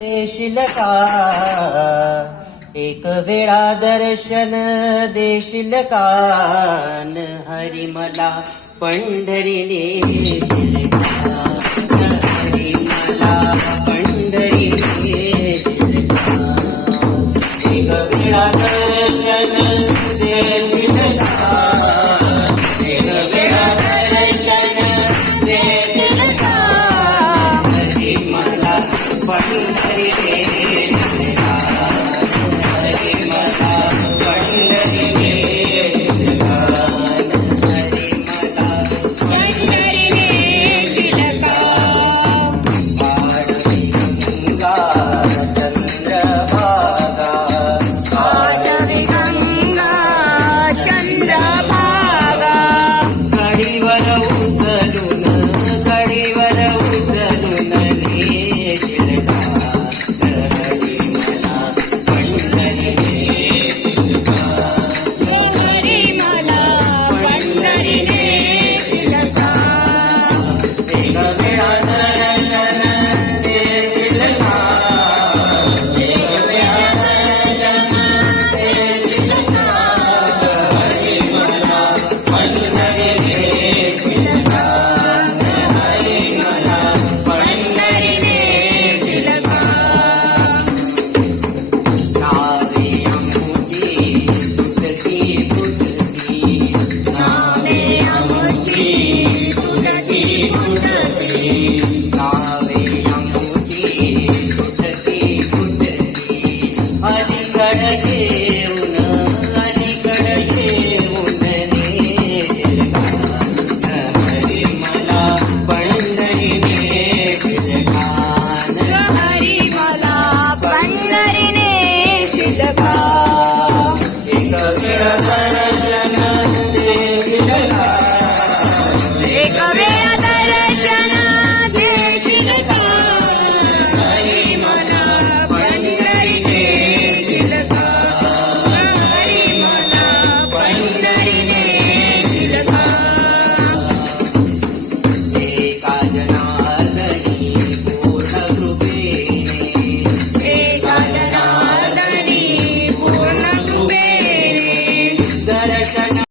देशील का एक वेळा दर्शन देशील कान हरी मला पंढरी नेशील का हरी मला पंढरी नेशील का एक वेळा दर्शन देशील का एक वेळा दर्शन देशील का हरी मला पंढरी